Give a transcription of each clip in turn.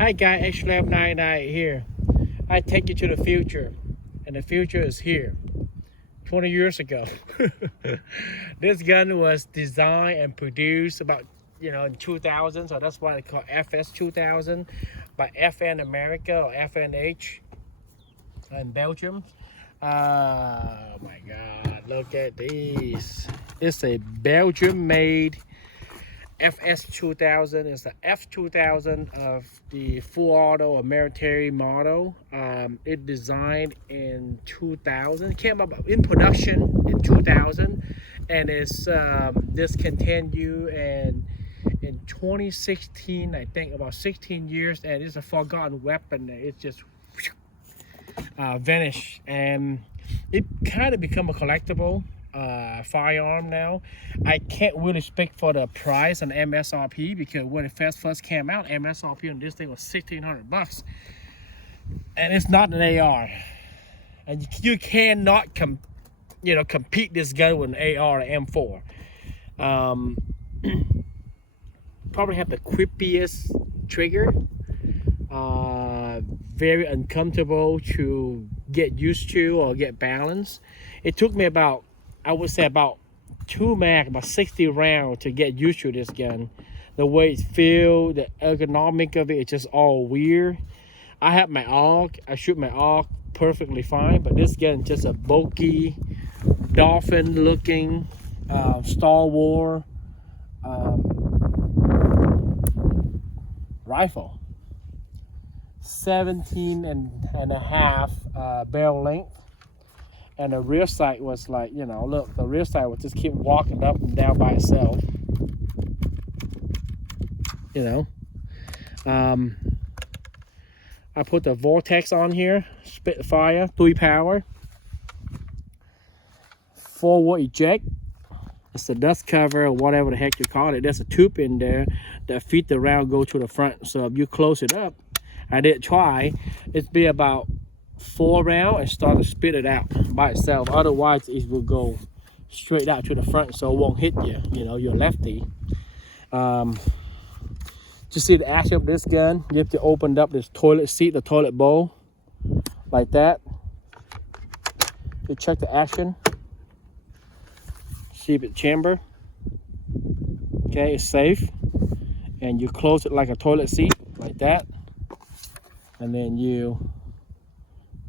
Hi guys, FS2000 here. I take you to the future, and the future is here. 20 years ago. This gun was designed and produced about in 2000, so that's why they call FS2000 by FN America or FNH in Belgium. Oh my God, look at these. It's a Belgium-made FS2000. Is the F2000 of the full auto or military model. It designed in 2000, came up in production in 2000, and it's discontinued in 2016, I think, about 16 years, and it's a forgotten weapon. It's just vanished, and it kind of become a collectible firearm now. I can't really speak for the price and MSRP, because when it first came out, MSRP on this thing was $1,600, and it's not an AR, and you cannot compete this gun with an AR or M4. Probably have the quippiest trigger. Very uncomfortable to get used to or get balanced. It took me about, I would say, about 2 mag, about 60 rounds to get used to this gun. The way it feels, the ergonomic of it, it's just all weird. I have my AUG, I shoot my AUG perfectly fine, but this gun is just a bulky, dolphin looking Star Wars rifle. 17 and a half barrel length, and the rear sight was like, look, the rear sight was just keep walking up and down by itself. I put the Vortex on here, Spitfire 3 power, forward eject. It's a dust cover or whatever the heck you call it. There's a tube in there that feed the round go to the front, so if you close it up, I did try, it'd be about 4 rounds and start to spit it out by itself. Otherwise, it will go straight out to the front, so it won't hit you. You're lefty. To see the action of this gun, you have to open up this toilet seat, the toilet bowl, like that. To check the action. See the chamber. Okay, it's safe. And you close it like a toilet seat, like that. And then you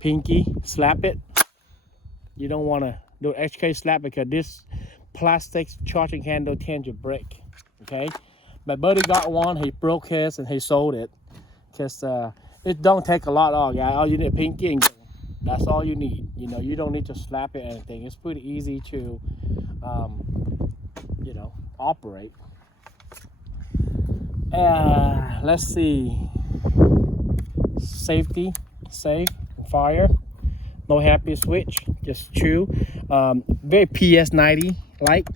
pinky slap it. You don't want to do HK slap, because this plastic charging handle tends to break. Okay, my buddy got one, he broke his and he sold it, because it don't take a lot off, guys. All you need, pinky, and that's all you need. You don't need to slap it or anything. It's pretty easy to operate. Let's see. Safety, safe, fire, no happy switch, just true. Very PS90 like,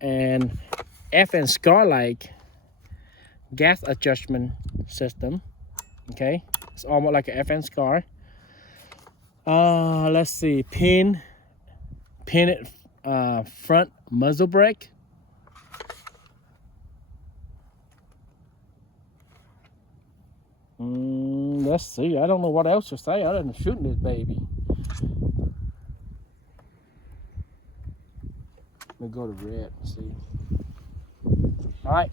and FN Scar like gas adjustment system. Okay, it's almost like an FN Scar. Let's see, pinned front muzzle brake. Let's see, I don't know what else to say other than shooting this baby. Let me go to red and see. Alright,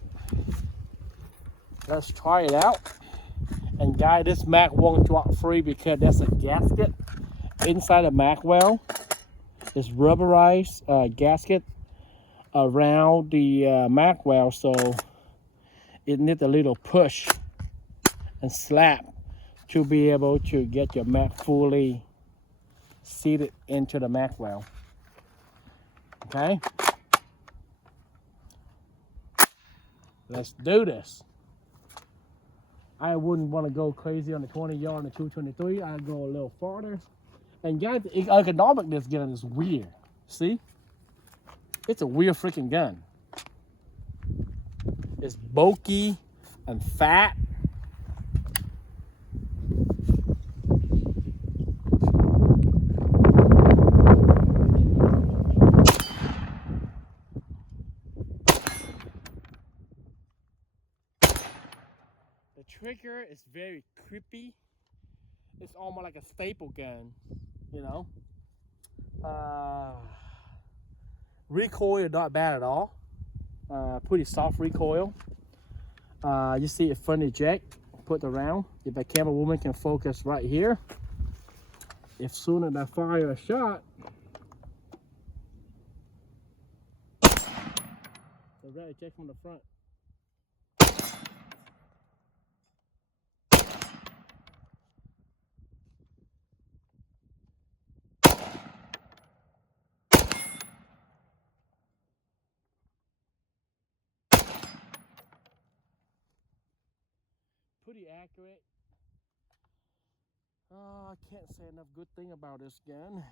let's try it out. And guys, this mag won't drop free because there's a gasket inside the mag well. It's rubberized gasket around the mag well, so it needs a little push and slap to be able to get your mag fully seated into the mag well. Okay, let's do this. I wouldn't want to go crazy on the 20 yard and the 223. I'd go a little farther. And guys, the ergonomic this gun is weird. See, it's a weird freaking gun. It's bulky and fat. The trigger is very creepy. It's almost like a staple gun, you know. Recoil not bad at all. Pretty soft recoil. You see a front eject, put around. If a camera woman can focus right here, if sooner than I fire a shot, the red eject from the front. Pretty accurate. Oh, I can't say enough good thing about this gun.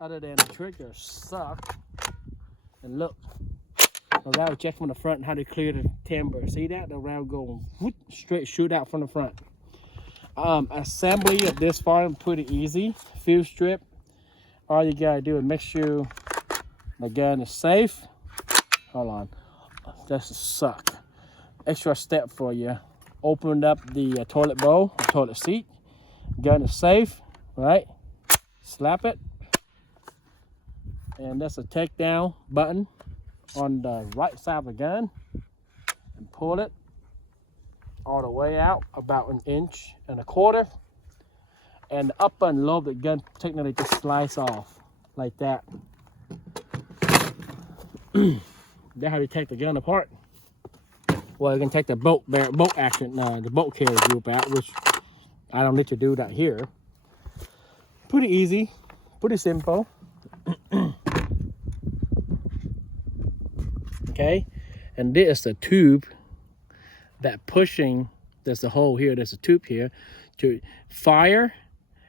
Other than the trigger suck. And look, the round check from the front, how they clear the timber. See that? The round going whoop, straight shoot out from the front. Assembly of this firearm pretty easy. Fuse strip. All you gotta do is make sure the gun is safe. Hold on, that's a suck. Extra step for you. Open up the toilet bowl, toilet seat. Gun is safe, right? Slap it. And that's a takedown button on the right side of the gun. And pull it all the way out, about 1.25 inches. And the upper and lower of the gun technically just slice off like that. That's how you take the gun apart. Well, you can take the bolt action, the bolt carrier group out, which I don't need to do that here. Pretty easy, pretty simple. Okay, and this is the tube that pushing. There's a hole here. There's a tube here to fire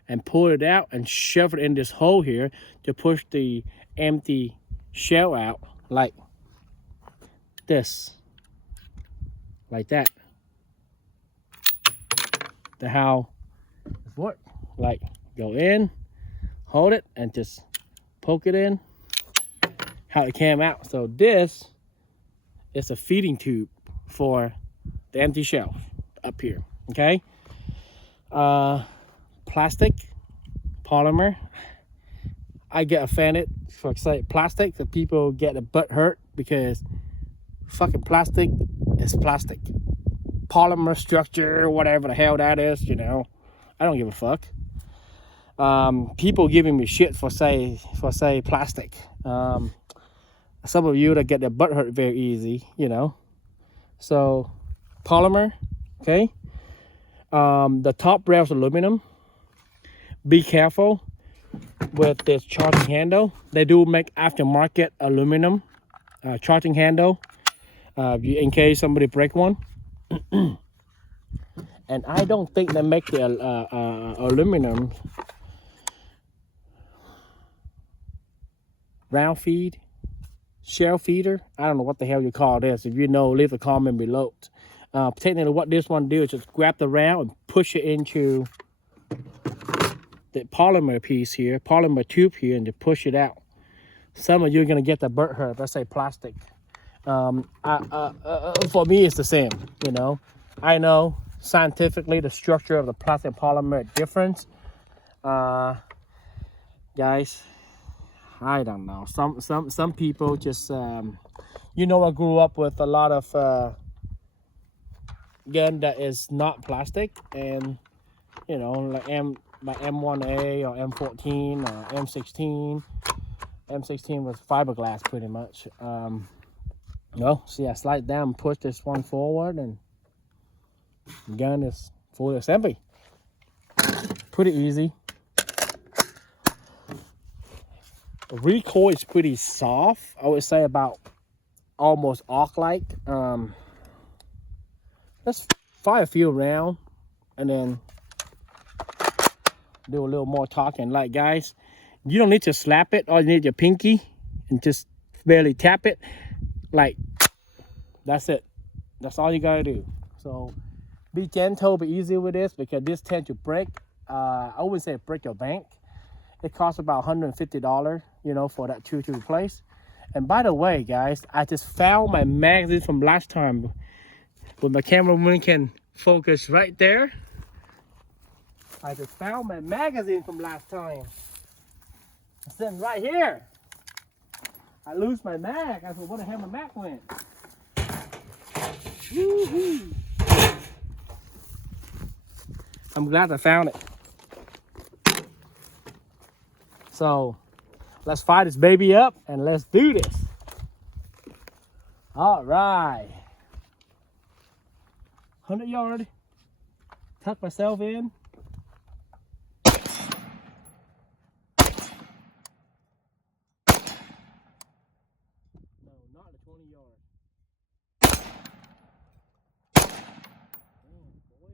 and pull it out and shove it in this hole here to push the empty shell out like this. Like that. That's how it works. Like, go in, hold it, and just poke it in. How it came out. So this is a feeding tube for the empty shell up here. Okay. Plastic, polymer. I get offended for saying plastic. The people get a butt hurt because fucking plastic is plastic. Polymer structure, whatever the hell that is, you know. I don't give a fuck. People giving me shit for say plastic. Some of you that get their butt hurt very easy, you know. So polymer, okay. The top rail's aluminum. Be careful with this charging handle. They do make aftermarket aluminum charging handle. In case somebody break one. And I don't think they make the aluminum round feed, shell feeder. I don't know what the hell you call this. If you know, leave a comment below. Technically what this one do is just grab the round and push it into the polymer piece here, polymer tube here, and to push it out. Some of you are going to get the butt hurt. Let's say plastic. For me, it's the same, you know. I know scientifically the structure of the plastic polymer is different. Guys, I don't know. Some people just, you know, I grew up with a lot of gun that is not plastic, and you know, like M1A or M14 or M16. M16 was fiberglass pretty much. No, see, I slide down, push this one forward, and the gun is full assembly. Pretty easy. The recoil is pretty soft. I would say about almost arc-like. Let's fire a few rounds and then do a little more talking. Like, guys, you don't need to slap it. All you need your pinky and just barely tap it. Like, that's it. That's all you gotta do. So be gentle, be easy with this, because this tends to break. I wouldn't say break your bank. It costs about $150, you know, for that tube to replace. And by the way, guys, I just found my magazine from last time. But my cameraman can focus right there. I just found my magazine from last time. It's sitting right here. I lose my mag. I said, where the hell my mag went? Woo-hoo. I'm glad I found it. So let's fire this baby up and let's do this. All right. 100 yard. Tuck myself in. No, not the 20 yard. Damn, boy.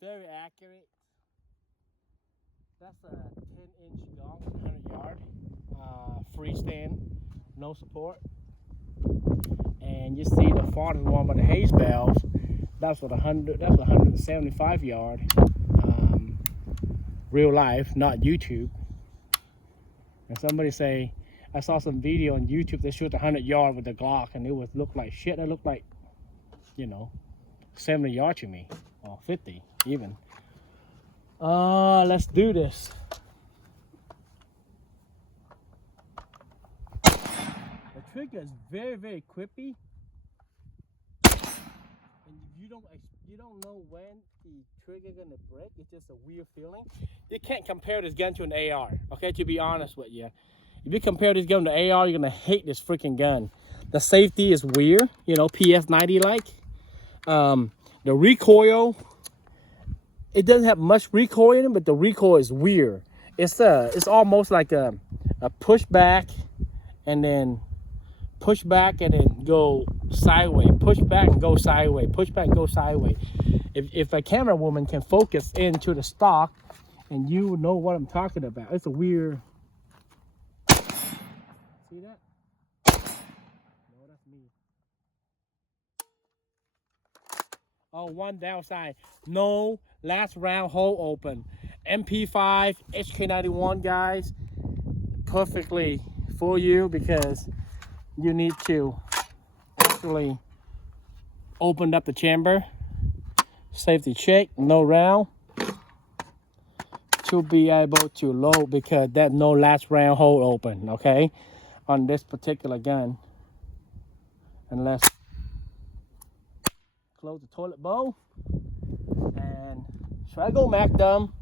Very accurate. That's a 10-inch gong, 100 yard. Freestand, no support. And you see the farthest one by the haze bells. That's what 100. That's 175 yard. Real life, not YouTube. And somebody say, I saw some video on YouTube. They shoot 100 yard with the Glock, and it would look like shit. It looked like, you know, 70 yards to me, or 50 even. Let's do this. The trigger is very, very quippy, and you don't know when the trigger gonna break. It's just a weird feeling. You can't compare this gun to an AR. Okay, to be honest with you, if you compare this gun to AR, you're gonna hate this freaking gun. The safety is weird, you know, PS90 like. The recoil, it doesn't have much recoil in it, but the recoil is weird. It's almost like a pushback, and then push back and then go sideways, push back and go sideways, push back and go sideways. If a camera woman can focus into the stock, and you know what I'm talking about. It's a weird. See that? No, that's me. Oh, one downside. No last round hole open. MP5, HK91, guys. Perfectly for you, because you need to actually open up the chamber. Safety check, no round. To be able to load, because that no last round hole open, okay, on this particular gun. And let's close the toilet bowl. And should I go Magnum?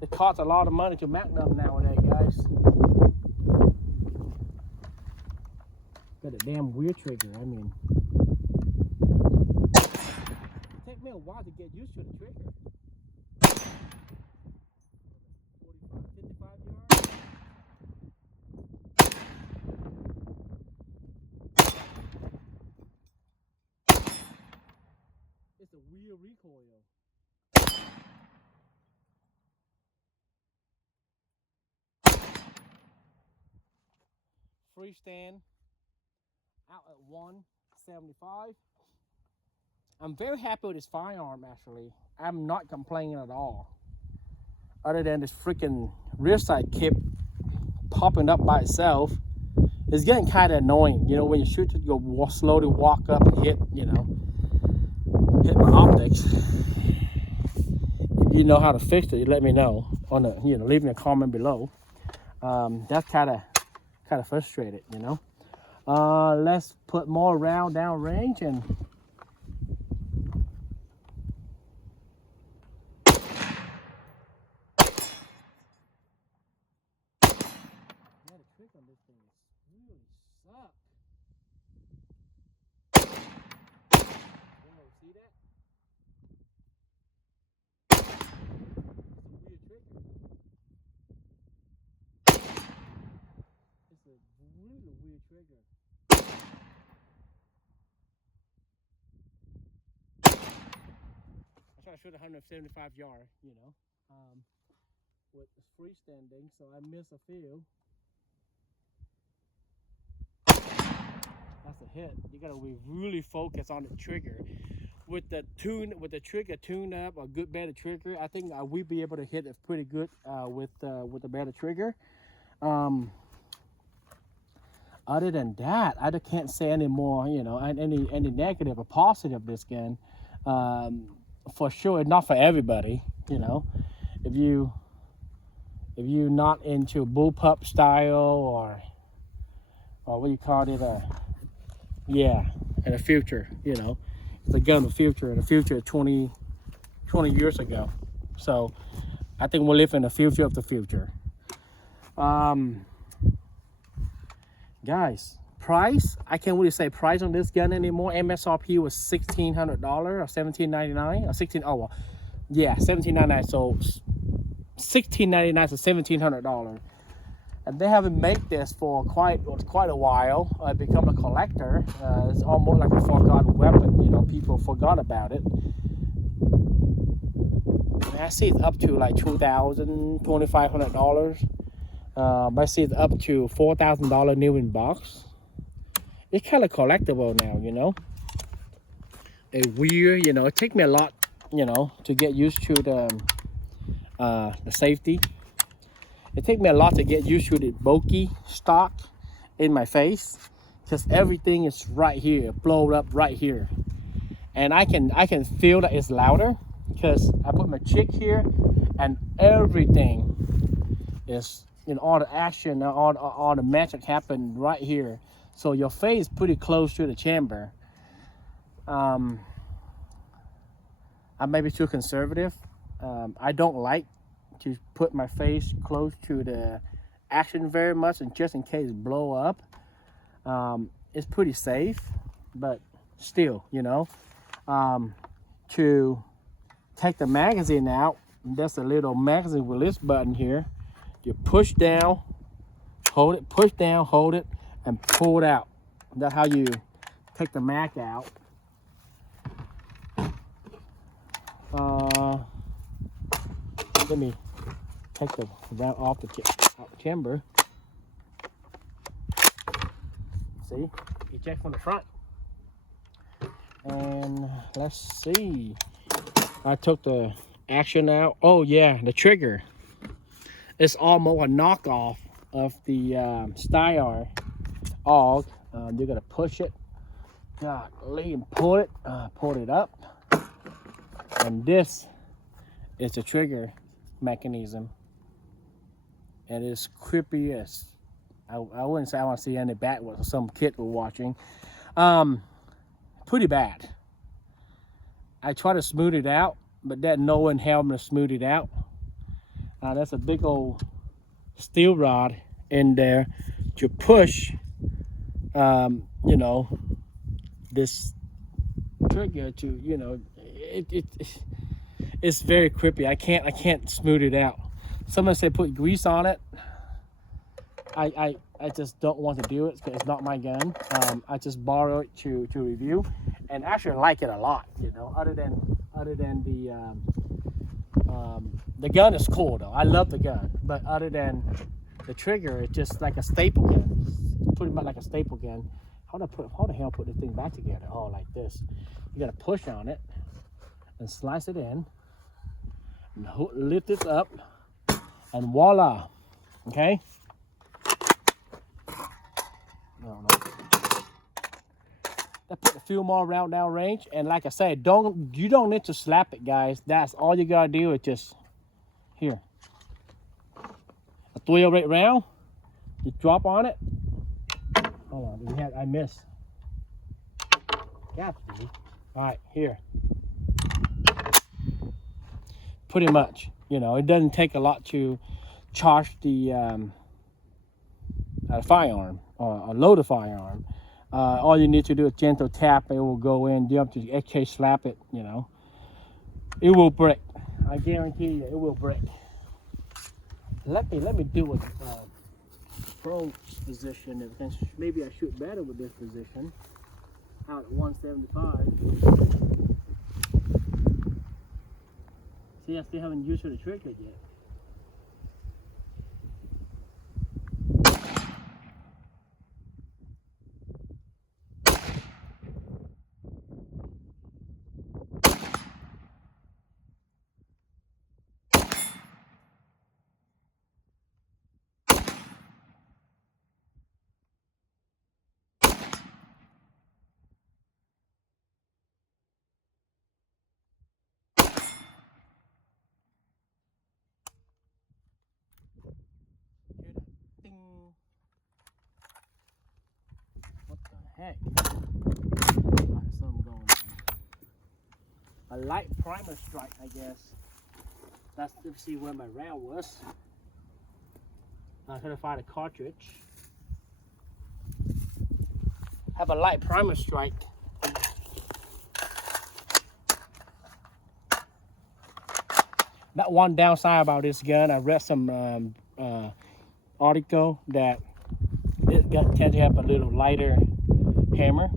It costs a lot of money to Magnum nowadays, guys. Got a damn weird trigger. I mean, it takes me a while to get used to the trigger. 45, 55 yards. It's a weird recoil. Freestand out at 175. I'm very happy with this firearm, actually. I'm not complaining at all. Other than this freaking rear side kip popping up by itself. It's getting kind of annoying. You know, when you shoot it, you slowly walk up and hit, you know, hit my optics. If you know how to fix it, you let me know. On the, you know, leave me a comment below. That's kind of frustrated, you know. Let's put more round down range and yeah, the trick on this thing really sucks. Whoa, see that? It's a weird trigger. It's a really weird trigger. I try to shoot 175 yard, you know, with this freestanding, so I miss a few. hit. You gotta be really focused on the trigger. With the trigger tune up, a good better trigger, I think we'd be able to hit it pretty good with a better trigger. Other than that, I just can't say any more, you know, any negative or positive this gun. For sure, not for everybody, you know. If you're not into bullpup style or what do you call it, yeah, in the future, you know, it's a gun in the future 20 years ago. So I think we live in the future of the future. Guys, price, I can't really say price on this gun anymore. MSRP was $1,600 or $1,799 or 16. Oh well, yeah, $1,799. So $1,699 to $1,700, and they haven't made this for quite a while. It become a collector. It's almost like a forgotten weapon. You know, people forgot about it. I see it's up to like $2,000, $2,500. I see it's up to $4,000 new in box. It's kind of collectible now, you know. A weird, you know, it takes me a lot, you know, to get used to the safety. It takes me a lot to get used to the bulky stock in my face, because everything is right here, blowed up right here, and I can feel that it's louder because I put my cheek here, and everything is, you know, all the action, all the magic happened right here. So your face is pretty close to the chamber. I may be too conservative. I don't like to put my face close to the action very much, and just in case it blow up. It's pretty safe, but still, you know, to take the magazine out, there's a little magazine release button here. You push down, hold it, push down, hold it, and pull it out. That's how you take the mag out. Let me take the round off the chamber. See, eject from the front. And let's see. I took the action out. Oh yeah, the trigger. It's almost a knockoff of the Styr AUG. You're gonna push it, golly, and pull it up. And this is the trigger mechanism. It is creepy as I wouldn't say I want to see any backwards or some kid were watching. Pretty bad. I try to smooth it out, but that no one helped me to smooth it out. That's a big old steel rod in there to push, you know, this trigger to, you know, it's very creepy. I can't smooth it out. Someone said put grease on it. I just don't want to do it because it's not my gun. I just borrow it to review, and actually like it a lot, you know. Other than the gun is cool though. I love the gun, but other than the trigger, it's just like a staple gun. It's pretty much like a staple gun. How the hell put this thing back together? Oh, like this. You gotta push on it and slice it in, and lift it up, and voila. Okay. No. That put a few more round down range, and like I said, you don't need to slap it, guys. That's all you gotta do is just here. A 308 round. You drop on it. Hold on, I missed. Got to be. All right, here. Pretty much, you know, it doesn't take a lot to charge the firearm or load a firearm. All you need to do is gentle tap, it will go in. You have to AK slap it, you know. It will break. I guarantee you, it will break. Let me do a pro position. Maybe I shoot better with this position. Out at 175. See, I still haven't used the trigger yet. heck? Got something going on. A light primer strike, I guess. Let's see where my round was. I'm trying to find a cartridge. Have a light primer strike. That one downside about this gun, I read some article that it tends to have a little lighter hammer.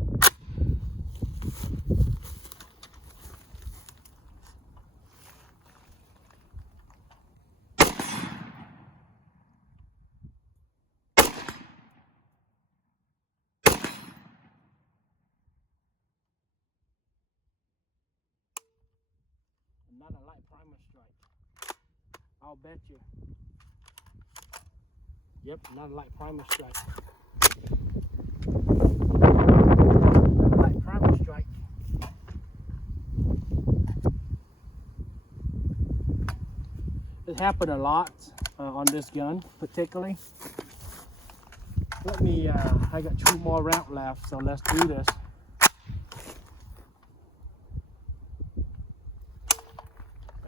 Not a light primer strike. I'll bet you. Yep, not a light primer strike. Not a light primer strike. It happened a lot on this gun, particularly. Let me, I got 2 more rounds left, so let's do this.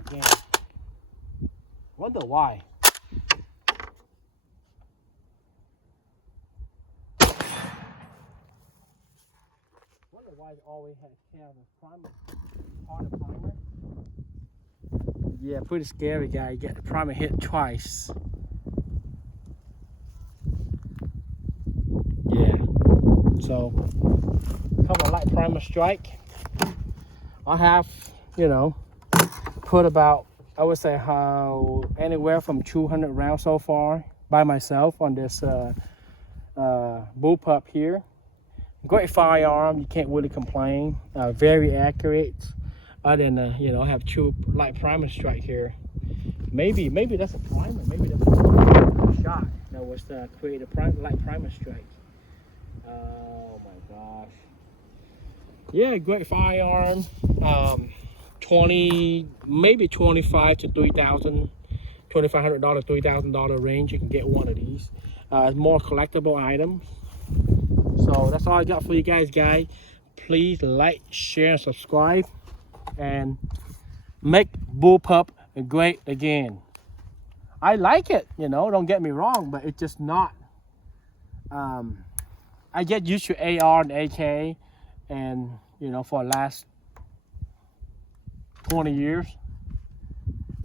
Again, wonder why. Wonder why it always has a primer, part of primer. Yeah, pretty scary guy. You get the primer hit twice. Yeah. So, couple of light primer strike. I have, you know, put about, I would say, anywhere from 200 rounds so far by myself on this bullpup here. Great firearm, you can't really complain. Very accurate. Other than you know, I have 2 light primer strike here. Maybe that's a primer. Maybe that's a shot that was to create a light primer strike. Oh my gosh. Yeah, great firearm. 20, maybe 25 to 3,000, $2,500, $3,000 range. You can get one of these. It's more collectible items. So that's all I got for you guys. Please like, share, and subscribe, and make bullpup great again. I like it, you know, don't get me wrong, but it's just not. I get used to AR and AK, and you know, for the last 20 years,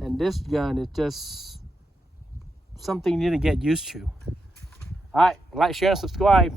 and this gun is just something you need to get used to. All right, like, share, and subscribe.